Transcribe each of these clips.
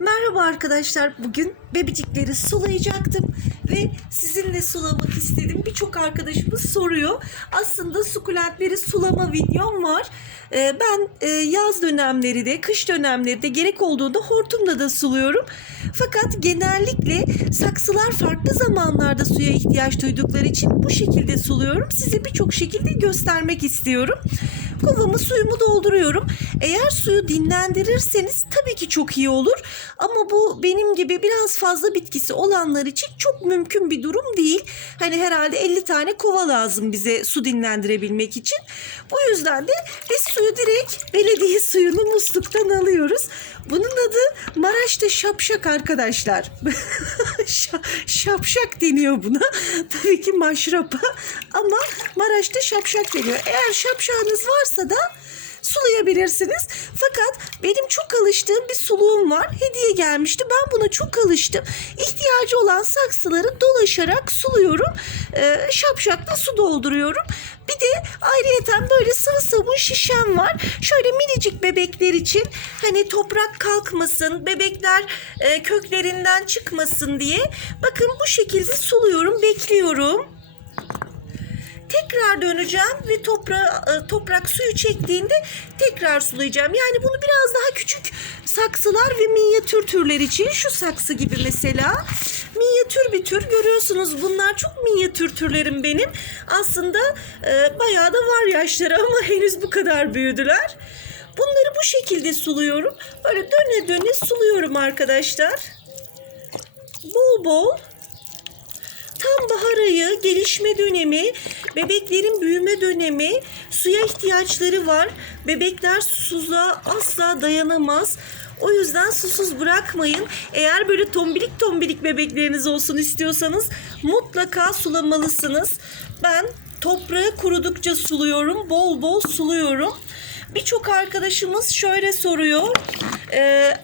Merhaba arkadaşlar. Bugün bebecikleri sulayacaktım ve sizinle sulamak istedim. Birçok arkadaşımız soruyor. Aslında sukulentleri sulama videom var. Ee, ben e, yaz dönemleri de, kış dönemleri de gerek olduğunda hortumla da suluyorum. Fakat genellikle saksılar farklı zamanlarda suya ihtiyaç duydukları için bu şekilde suluyorum. Size birçok şekilde göstermek istiyorum. Kovamı suyumu dolduruyorum. Eğer suyu dinlendirirseniz tabii ki çok iyi olur. Ama bu benim gibi biraz fazla bitkisi olanlar için çok mümkün bir durum değil. Hani herhalde 50 tane kova lazım bize su dinlendirebilmek için. Bu yüzden de biz suyu direkt belediye suyunu musluktan alıyoruz. Bunun adı Maraş'ta şapşak arkadaşlar. Şa- şapşak deniyor buna. Tabii ki maşrapa ama Maraş'ta şapşak deniyor. Eğer şapşağınız varsa da sulayabilirsiniz. Fakat benim çok alıştığım bir suluğum var. Hediye gelmişti. Ben buna çok alıştım. İhtiyacı olan saksıları dolaşarak suluyorum. Ee, şapşakla su dolduruyorum. Bir de ayrıyeten böyle sıvı sabun şişem var. Şöyle minicik bebekler için hani toprak kalkmasın, bebekler e, köklerinden çıkmasın diye. Bakın bu şekilde suluyorum, bekliyorum tekrar döneceğim ve toprağa, e, toprak suyu çektiğinde tekrar sulayacağım. Yani bunu biraz daha küçük saksılar ve minyatür türler için şu saksı gibi mesela minyatür bir tür görüyorsunuz. Bunlar çok minyatür türlerim benim. Aslında e, bayağı da var yaşları ama henüz bu kadar büyüdüler. Bunları bu şekilde suluyorum. Böyle döne döne suluyorum arkadaşlar. Bol bol gelişme dönemi, bebeklerin büyüme dönemi, suya ihtiyaçları var. Bebekler susuzluğa asla dayanamaz. O yüzden susuz bırakmayın. Eğer böyle tombilik tombilik bebekleriniz olsun istiyorsanız mutlaka sulamalısınız. Ben toprağı kurudukça suluyorum, bol bol suluyorum. Birçok arkadaşımız şöyle soruyor. Ee,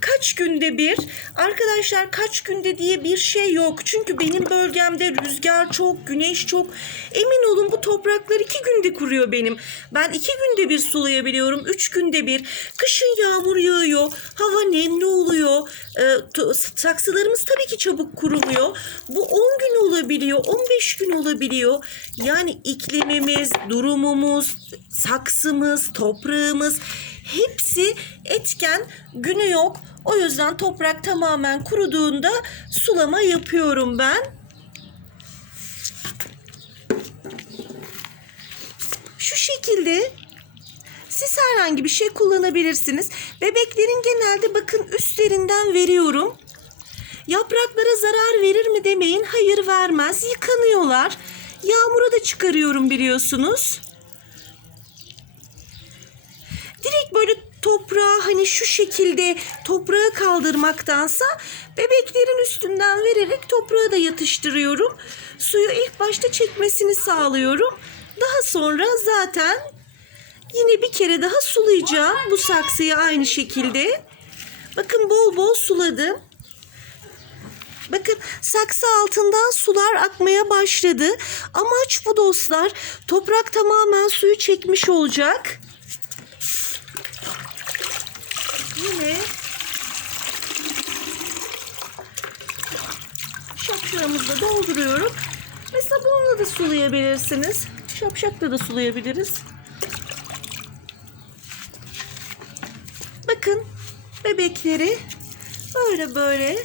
kaç günde bir? Arkadaşlar kaç günde diye bir şey yok. Çünkü benim bölgemde rüzgar çok, güneş çok. Emin olun bu topraklar iki günde kuruyor benim. Ben iki günde bir sulayabiliyorum. Üç günde bir. Kışın yağmur yağıyor. Hava nemli oluyor. To- saksılarımız tabii ki çabuk kurumuyor. Bu 10 gün olabiliyor. 15 gün olabiliyor. Yani iklimimiz, durumumuz, saksımız, toprağımız hepsi etken günü yok. O yüzden toprak tamamen kuruduğunda sulama yapıyorum ben. Şu şekilde siz herhangi bir şey kullanabilirsiniz. Bebeklerin genelde bakın üstlerinden veriyorum. Yapraklara zarar verir mi demeyin. Hayır vermez. Yıkanıyorlar. Yağmura da çıkarıyorum biliyorsunuz. direkt böyle toprağa hani şu şekilde toprağa kaldırmaktansa bebeklerin üstünden vererek toprağa da yatıştırıyorum. Suyu ilk başta çekmesini sağlıyorum. Daha sonra zaten yine bir kere daha sulayacağım bu saksıyı aynı şekilde. Bakın bol bol suladım. Bakın saksı altından sular akmaya başladı. Amaç bu dostlar. Toprak tamamen suyu çekmiş olacak. Yine şapşağımızı dolduruyorum. Mesela bununla da sulayabilirsiniz. Şapşakla da sulayabiliriz. Bakın bebekleri böyle böyle.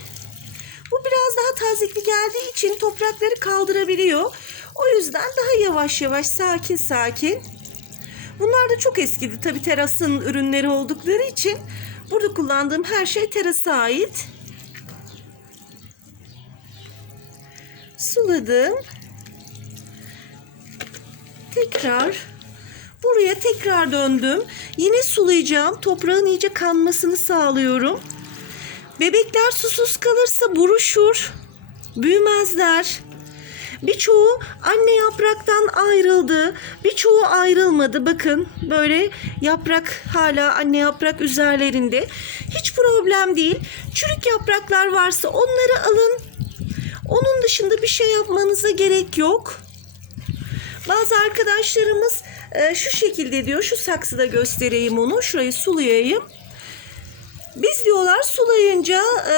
Bu biraz daha tazikli geldiği için toprakları kaldırabiliyor. O yüzden daha yavaş yavaş sakin sakin. Bunlar da çok eskidi tabii terasın ürünleri oldukları için. Burada kullandığım her şey terasa ait. Suladım. Tekrar buraya tekrar döndüm. Yine sulayacağım. Toprağın iyice kanmasını sağlıyorum. Bebekler susuz kalırsa buruşur. Büyümezler. Birçoğu anne yapraktan ayrıldı. Birçoğu ayrılmadı. Bakın böyle yaprak hala anne yaprak üzerlerinde. Hiç problem değil. Çürük yapraklar varsa onları alın. Onun dışında bir şey yapmanıza gerek yok. Bazı arkadaşlarımız e, şu şekilde diyor. Şu saksıda göstereyim onu. Şurayı sulayayım. Biz diyorlar sulayınca e,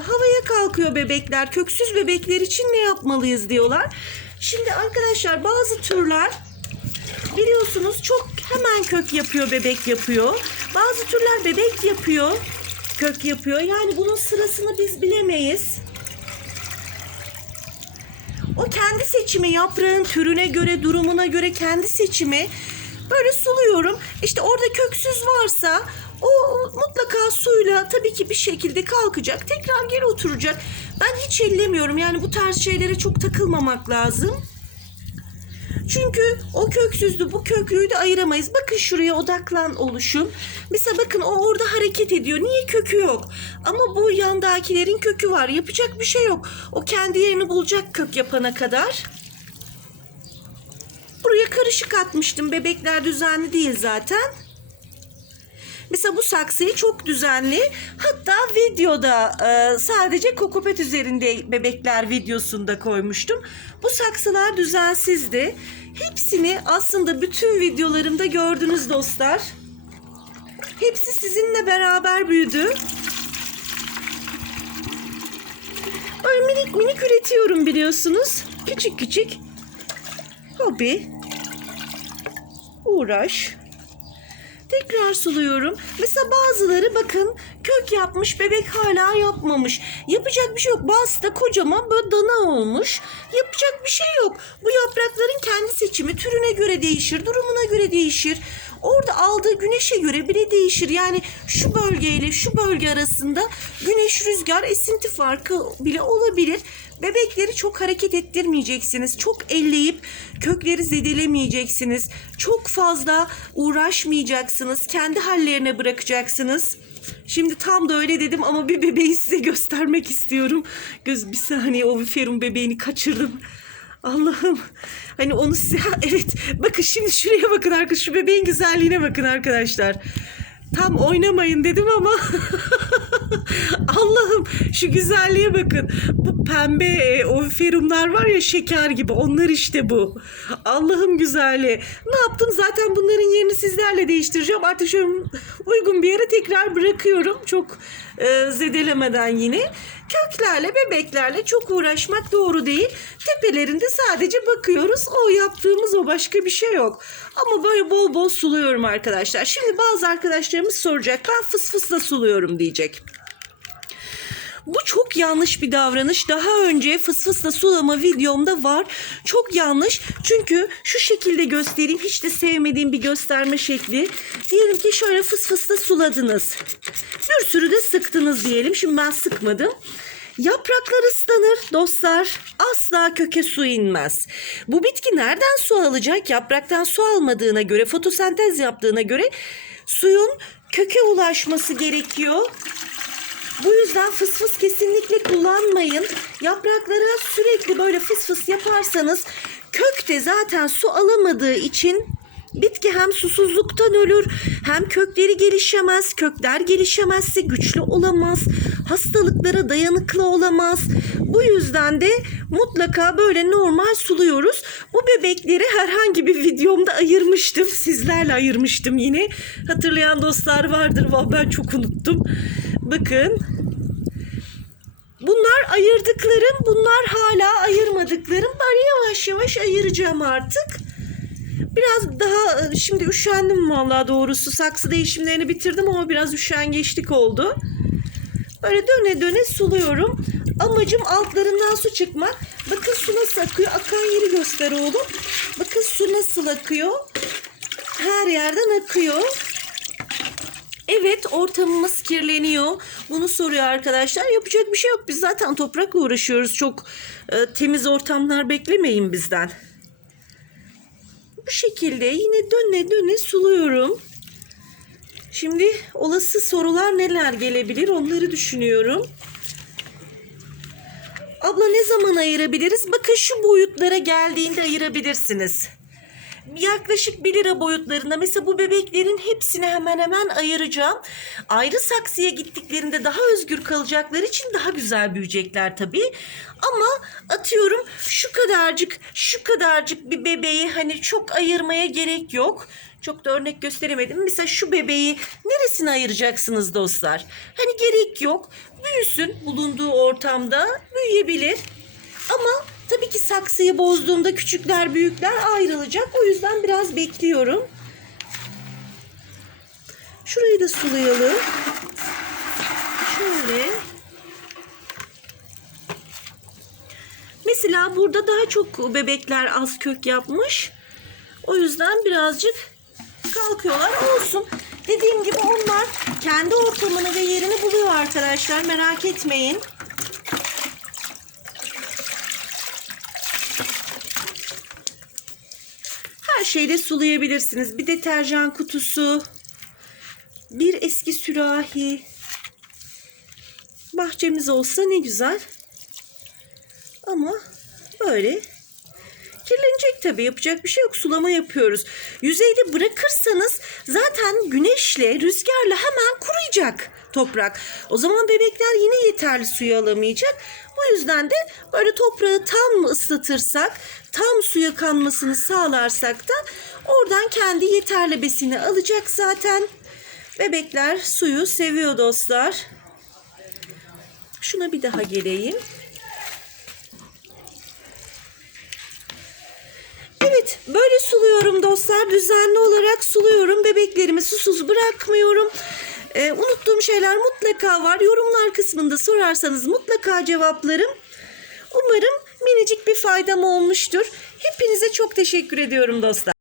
havaya kalkıyor bebekler. Köksüz bebekler için ne yapmalıyız diyorlar. Şimdi arkadaşlar bazı türler biliyorsunuz çok hemen kök yapıyor, bebek yapıyor. Bazı türler bebek yapıyor, kök yapıyor. Yani bunun sırasını biz bilemeyiz. O kendi seçimi yaprağın türüne göre, durumuna göre kendi seçimi. Böyle suluyorum. İşte orada köksüz varsa o mutlaka suyla tabii ki bir şekilde kalkacak. Tekrar geri oturacak. Ben hiç ellemiyorum. Yani bu tarz şeylere çok takılmamak lazım. Çünkü o köksüzdü bu köklüyü de ayıramayız. Bakın şuraya odaklan oluşum. Mesela bakın o orada hareket ediyor. Niye kökü yok? Ama bu yandakilerin kökü var. Yapacak bir şey yok. O kendi yerini bulacak kök yapana kadar. Buraya karışık atmıştım. Bebekler düzenli değil zaten. Mesela bu saksıyı çok düzenli. Hatta videoda e, sadece kokopet üzerinde bebekler videosunda koymuştum. Bu saksılar düzensizdi. Hepsini aslında bütün videolarımda gördünüz dostlar. Hepsi sizinle beraber büyüdü. Böyle minik minik üretiyorum biliyorsunuz. Küçük küçük. Hobi. Uğraş. Tekrar suluyorum. Mesela bazıları bakın kök yapmış bebek hala yapmamış. Yapacak bir şey yok. Bazısı da kocaman böyle dana olmuş. Yapacak bir şey yok. Bu yaprakların kendi seçimi türüne göre değişir. Durumuna göre değişir. Orada aldığı güneşe göre bile değişir. Yani şu bölgeyle şu bölge arasında güneş rüzgar esinti farkı bile olabilir. Bebekleri çok hareket ettirmeyeceksiniz. Çok elleyip kökleri zedelemeyeceksiniz. Çok fazla uğraşmayacaksınız. Kendi hallerine bırakacaksınız. Şimdi tam da öyle dedim ama bir bebeği size göstermek istiyorum. Göz bir saniye o Ferun bebeğini kaçırdım. Allah'ım. Hani onu size evet bakın şimdi şuraya bakın arkadaşlar şu bebeğin güzelliğine bakın arkadaşlar. Tam oynamayın dedim ama Allah'ım şu güzelliğe bakın. Bu pembe e, oviferumlar var ya şeker gibi onlar işte bu. Allah'ım güzelliği. Ne yaptım zaten bunların yerini sizlerle değiştireceğim. Artık şöyle uygun bir yere tekrar bırakıyorum. Çok e, zedelemeden yine. Köklerle bebeklerle çok uğraşmak doğru değil. Tepelerinde sadece bakıyoruz. O yaptığımız o başka bir şey yok. Ama böyle bol bol suluyorum arkadaşlar. Şimdi bazı arkadaşlarımız soracak. Ben fıs fısla suluyorum diyecek. Bu çok yanlış bir davranış. Daha önce fıs fısla sulama videomda var. Çok yanlış. Çünkü şu şekilde göstereyim. Hiç de sevmediğim bir gösterme şekli. Diyelim ki şöyle fıs fısla suladınız. Bir sürü de sıktınız diyelim. Şimdi ben sıkmadım. Yapraklar ıslanır dostlar. Asla köke su inmez. Bu bitki nereden su alacak? Yapraktan su almadığına göre, fotosentez yaptığına göre suyun köke ulaşması gerekiyor. Bu yüzden fıs fıs kesinlikle kullanmayın. Yapraklara sürekli böyle fıs fıs yaparsanız kök de zaten su alamadığı için bitki hem susuzluktan ölür hem kökleri gelişemez. Kökler gelişemezse güçlü olamaz. Hastalıklara dayanıklı olamaz. Bu yüzden de mutlaka böyle normal suluyoruz. Bu bebekleri herhangi bir videomda ayırmıştım. Sizlerle ayırmıştım yine. Hatırlayan dostlar vardır. Vallahi Ben çok unuttum. Bakın. Bunlar ayırdıklarım, bunlar hala ayırmadıklarım. Böyle yavaş yavaş ayıracağım artık. Biraz daha şimdi üşendim vallahi doğrusu. Saksı değişimlerini bitirdim ama biraz üşengeçlik oldu. Böyle döne döne suluyorum. Amacım altlarından su çıkmak. Bakın su nasıl akıyor. Akan yeri göster oğlum. Bakın su nasıl akıyor. Her yerden akıyor. Evet ortamımız kirleniyor. Bunu soruyor arkadaşlar. Yapacak bir şey yok. Biz zaten toprakla uğraşıyoruz. Çok e, temiz ortamlar beklemeyin bizden. Bu şekilde yine döne döne suluyorum. Şimdi olası sorular neler gelebilir onları düşünüyorum. Abla ne zaman ayırabiliriz? Bakın şu boyutlara geldiğinde ayırabilirsiniz. Yaklaşık 1 lira boyutlarında mesela bu bebeklerin hepsini hemen hemen ayıracağım. Ayrı saksıya gittiklerinde daha özgür kalacakları için daha güzel büyüyecekler tabii. Ama atıyorum şu kadarcık şu kadarcık bir bebeği hani çok ayırmaya gerek yok. Çok da örnek gösteremedim. Mesela şu bebeği neresine ayıracaksınız dostlar? Hani gerek yok. Büyüsün bulunduğu ortamda büyüyebilir. Ama tabii ki saksıyı bozduğumda küçükler büyükler ayrılacak. O yüzden biraz bekliyorum. Şurayı da sulayalım. Şöyle. Mesela burada daha çok bebekler az kök yapmış. O yüzden birazcık kalkıyorlar. Olsun. Dediğim gibi onlar kendi ortamını ve yerini buluyor arkadaşlar. Merak etmeyin. Her şeyde sulayabilirsiniz. Bir deterjan kutusu, bir eski sürahi. Bahçemiz olsa ne güzel. Ama böyle tabii yapacak bir şey yok sulama yapıyoruz. Yüzeyde bırakırsanız zaten güneşle rüzgarla hemen kuruyacak toprak. O zaman bebekler yine yeterli suyu alamayacak. Bu yüzden de böyle toprağı tam ıslatırsak, tam suya kanmasını sağlarsak da oradan kendi yeterli besini alacak zaten. Bebekler suyu seviyor dostlar. Şuna bir daha geleyim. Evet böyle suluyorum dostlar. Düzenli olarak suluyorum. Bebeklerimi susuz bırakmıyorum. Ee, unuttuğum şeyler mutlaka var. Yorumlar kısmında sorarsanız mutlaka cevaplarım. Umarım minicik bir faydam olmuştur. Hepinize çok teşekkür ediyorum dostlar.